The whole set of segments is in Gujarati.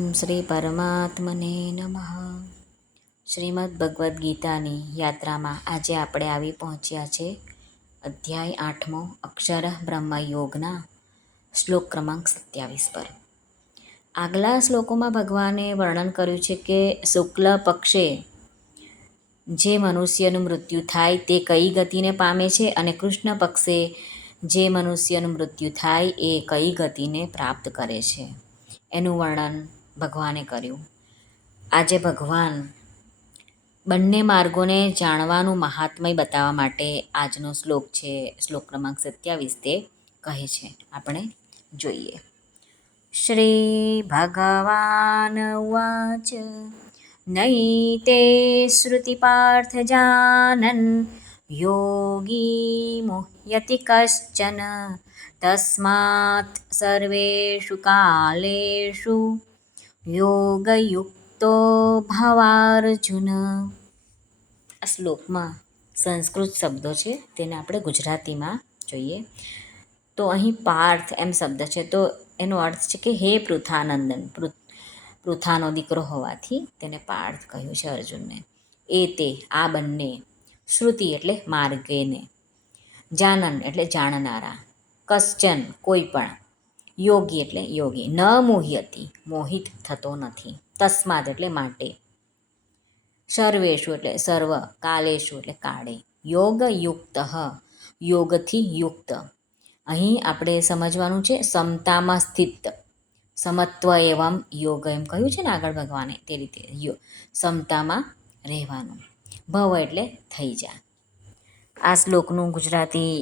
શ્રી પરમાત્મને નમઃ. શ્રીમદ્ ભગવદ્ ગીતાની યાત્રામાં આજે આપણે આવી પહોંચ્યા છે અધ્યાય 8મો અક્ષર બ્રહ્મ યોગના શ્લોક ક્રમાંક 27 પર. આગલા શ્લોકોમાં ભગવાને વર્ણન કર્યું છે કે શુક્લ પક્ષે જે મનુષ્યનું મૃત્યુ થાય તે કઈ ગતિને પામે છે અને કૃષ્ણ પક્ષે જે મનુષ્યનું મૃત્યુ થાય એ કઈ ગતિને પ્રાપ્ત કરે છે એનું વર્ણન ભગવાને કર્યું. આજે ભગવાન બંને માર્ગોને જાણવાનું મહાત્મય બતાવવા માટે આજનો શ્લોક છે શ્લોક ક્રમાંક 27 તે કહે છે. આપણે જોઈએ. શ્રી ભગવાન ઉવાચ નૈતે શ્રુતિ પાર્થ જાનન યોગી મુહ્યતિ કશ્ચન તસ્માत् સર્વેષુ કાલેષુ યોગયુક્તો ભવાર્જુન. આ શ્લોકમાં સંસ્કૃત શબ્દો છે તેને આપણે ગુજરાતીમાં જોઈએ તો અહીં પાર્થ એમ શબ્દ છે તો એનો અર્થ છે કે હે પૃથાનંદન, પૃથાનો દીકરો હોવાથી તેને પાર્થ કહ્યું છે અર્જુનને. એ તે આ બંને શ્રુતિ એટલે માર્ગેને, જાનન એટલે જાણનારા, કશ્ચન કોઈ પણ, યોગી એટલે યોગી, ન મુહ્યતિ મોહિત થતો નથી, તસ્માત એટલે માટે, સર્વેષુ એટલે સર્વ, કાલેષુ એટલે કાળે, યોગયુક્ત યોગથી યુક્ત. અહીં આપણે સમજવાનું છે સમતામાં સ્થિત, સમત્વ એવમ યોગ એમ કહ્યું છે ને આગળ ભગવાને તે રીતે સમતામાં રહેવાનું. ભવ એટલે થઈ જા. આ શ્લોકનું ગુજરાતી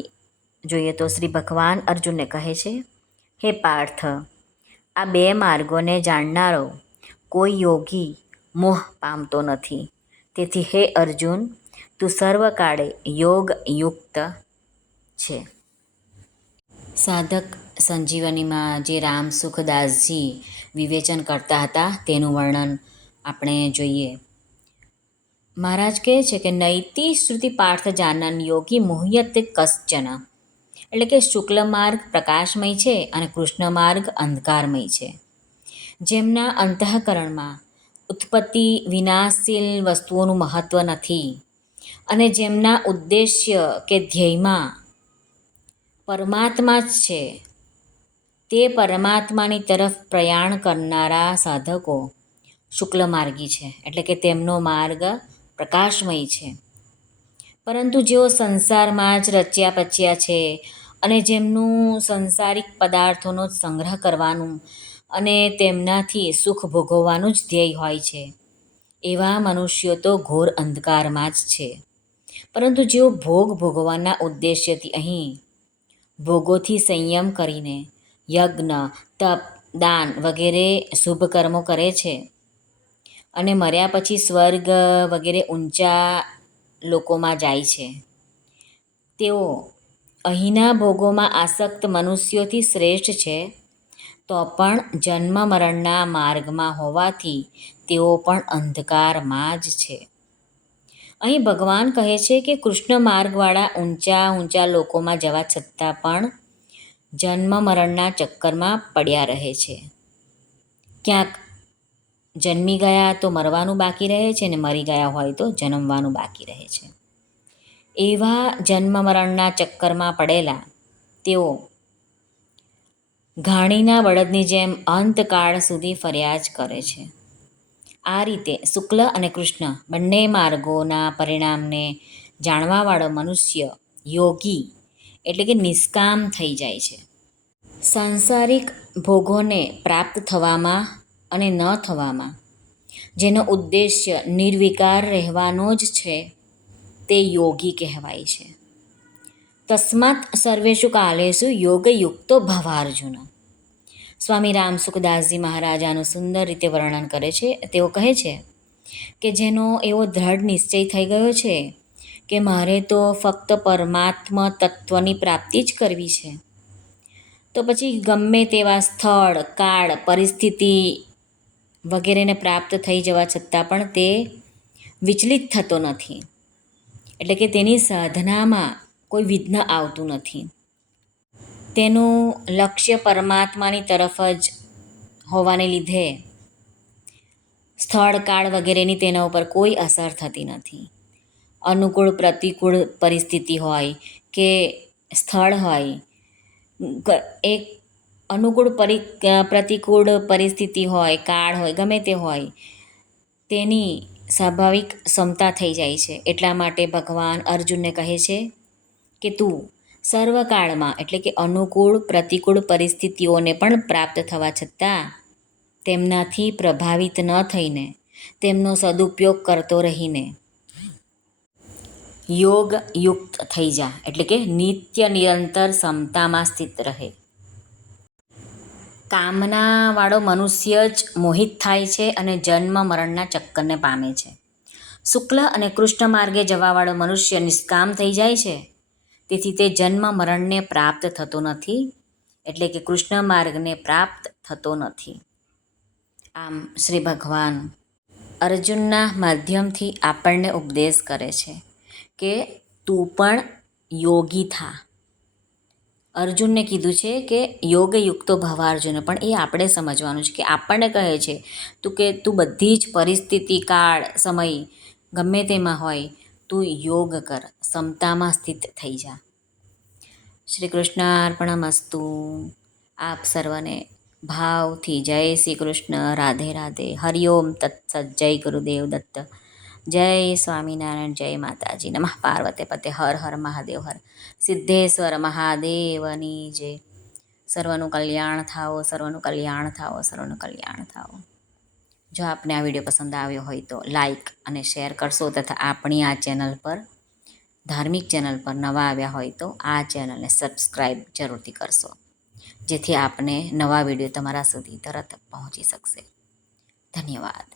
જોઈએ તો શ્રી ભગવાન અર્જુનને કહે છે હે પાર્થ, આ બે માર્ગોને જાણનારો કોઈ યોગી મોહ પામતો નથી. તેથી હે અર્જુન, તું સર્વકાળે યોગયુક્ત છે. સાધક સંજીવનીમાં જે રામ સુખદાસજી વિવેચન કરતા હતા તેનું વર્ણન આપણે જોઈએ. મહારાજ કહે છે કે નૈતિ શ્રુતિ પાર્થ જાનન યોગી મુહ્યત કશ્ચન, એટલે કે શુક્લ માર્ગ પ્રકાશમય છે અને કૃષ્ણ માર્ગ અંધકારમય છે. જેમના અંતઃકરણમાં ઉત્પત્તિ વિનાશશીલ વસ્તુઓનું મહત્ત્વ નથી અને જેમના ઉદ્દેશ્ય કે ધ્યેયમાં પરમાત્મા જ છે, તે પરમાત્માની તરફ પ્રયાણ કરનારા સાધકો શુક્લ માર્ગી છે, એટલે કે તેમનો માર્ગ પ્રકાશમય છે. પરંતુ જેઓ સંસારમાં જ રચ્યા પચ્યા છે અને જેમનું સંસારિક પદાર્થોનો સંગ્રહ કરવાનું અને તેમનાથી સુખ ભોગવવાનું જ ધ્યેય હોય છે, એવા મનુષ્યો તો ઘોર અંધકારમાં જ છે. પરંતુ જેઓ ભોગ ભોગવવાના ઉદ્દેશ્યથી અહીં ભોગોથી સંયમ કરીને યજ્ઞ, તપ, દાન વગેરે શુભ કર્મો કરે છે અને મર્યા પછી સ્વર્ગ વગેરે ઊંચા લોકોમાં જાય છે, તેઓ અહીંના ભોગોમાં આસક્ત મનુષ્યોથી શ્રેષ્ઠ છે. તો પણ જન્મ મરણના માર્ગમાં હોવાથી તેઓ પણ અંધકારમાં જ છે. અહીં ભગવાન કહે છે કે કૃષ્ણ માર્ગવાળા ઊંચા લોકોમાં જવા છતાં પણ જન્મ મરણના ચક્કરમાં પડ્યા રહે છે. ક્યાંક જન્મી ગયા તો મરવાનું બાકી રહે છે અને મરી ગયા હોય તો જન્મવાનું બાકી રહે છે. એવા જન્મ મરણના ચક્કરમાં પડેલા તેઓ ઘાણીના બળદની જેમ અંતકાળ સુધી ફર્યા જ કરે છે. આ રીતે શુક્લ અને કૃષ્ણ બંને માર્ગોના પરિણામને જાણવાવાળો મનુષ્ય યોગી એટલે કે નિષ્કામ થઈ જાય છે. સાંસારિક ભોગોને પ્રાપ્ત થવામાં અને ન થવામાં જેનો ઉદ્દેશ્ય નિર્વિકાર રહેવાનો જ છે તે યોગી કહેવાય છે. તસ્માત સર્વેષુ કાલેષુ યોગયુક્તો ભવાર્જુન. સ્વામી રામ સુખદાસજી મહારાજાનું સુંદર રીતે વર્ણન કરે છે. તેઓ કહે છે કે જેનો એવો દ્રઢ નિશ્ચય થઈ ગયો છે કે મારે તો ફક્ત પરમાત્મા તત્વની પ્રાપ્તિ જ કરવી છે, તો પછી ગમે તેવા સ્થળ, કાળ, પરિસ્થિતિ વગેરેને પ્રાપ્ત થઈ જવા છતાં પણ તે વિચલિત થતો નથી, એટલે કે તેની સાધનામાં કોઈ વિઘ્ન આવતું નથી. તેનું લક્ષ્ય પરમાત્માની તરફ જ હોવાને લીધે સ્થળ કાળ વગેરેની તેના ઉપર કોઈ અસર થતી નથી. અનુકૂળ પ્રતિકૂળ પરિસ્થિતિ હોય કે સ્થળ હોય, એક અનુકૂળ પ્રતિકૂળ પરિસ્થિતિ હોય, કાળ હોય, ગમે તે હોય, તેની સ્વાભાવિક ક્ષમતા થઈ જાય છે. એટલા માટે ભગવાન અર્જુનને કહે છે કે તું સર્વકાળમાં એટલે કે અનુકૂળ પ્રતિકૂળ પરિસ્થિતિઓને પણ પ્રાપ્ત થવા છતાં તેમનાથી પ્રભાવિત ન થઈને તેમનો સદુપયોગ કરતો રહીને યોગ યુક્ત થઈ જા, એટલે કે નિત્ય નિરંતર ક્ષમતામાં સ્થિત રહે. કામનાવાળો મનુષ્ય જ મોહિત થાય છે અને જન્મ મરણના ચક્કરને પામે છે. શુક્લ અને કૃષ્ણ માર્ગે જવાવાળો મનુષ્ય નિષ્કામ થઈ જાય છે. તેથી તે જન્મ મરણને પ્રાપ્ત થતો નથી, એટલે કે કૃષ્ણ માર્ગને પ્રાપ્ત થતો નથી. આમ શ્રી ભગવાન અર્જુનના માધ્યમથી આપણને ઉપદેશ કરે છે કે તું પણ યોગી થા. અર્જુનને કીધું છે કે યોગયુક્તો ભવાર્જુન, પણ એ આપણે સમજવાનું છે કે આપણને કહે છે કે તું બધી જ પરિસ્થિતિ, કાળ, સમય ગમે તેમાં હોય, તું યોગ કર, ક્ષમતામાં સ્થિત થઈ જા. શ્રી કૃષ્ણાર્પણમસ્તુ. આપ સર્વને ભાવથી જય શ્રી કૃષ્ણ. રાધે રાધે. હરિઓમ તત્સત. જય ગુરુદેવ દત્ત. જય સ્વામિનારાયણ. જય માતાજી. નમઃ પાર્વતે પતે. હર હર મહાદેવ. હર સિદ્ધેશ્વર મહાદેવની જય. સર્વનું કલ્યાણ થાઓ, સર્વનું કલ્યાણ થાઓ, સર્વનું કલ્યાણ થાઓ. જો આપને આ વિડીયો પસંદ આવ્યો હોય તો લાઈક અને શેર કરશો, તથા આપણી આ ચેનલ પર, ધાર્મિક ચેનલ પર નવા આવ્યા હોય તો આ ચેનલને સબસ્ક્રાઈબ જરૂરથી કરશો, જેથી આપને નવા વિડીયો તમારા સુધી તરત પહોંચી શકશે. ધન્યવાદ.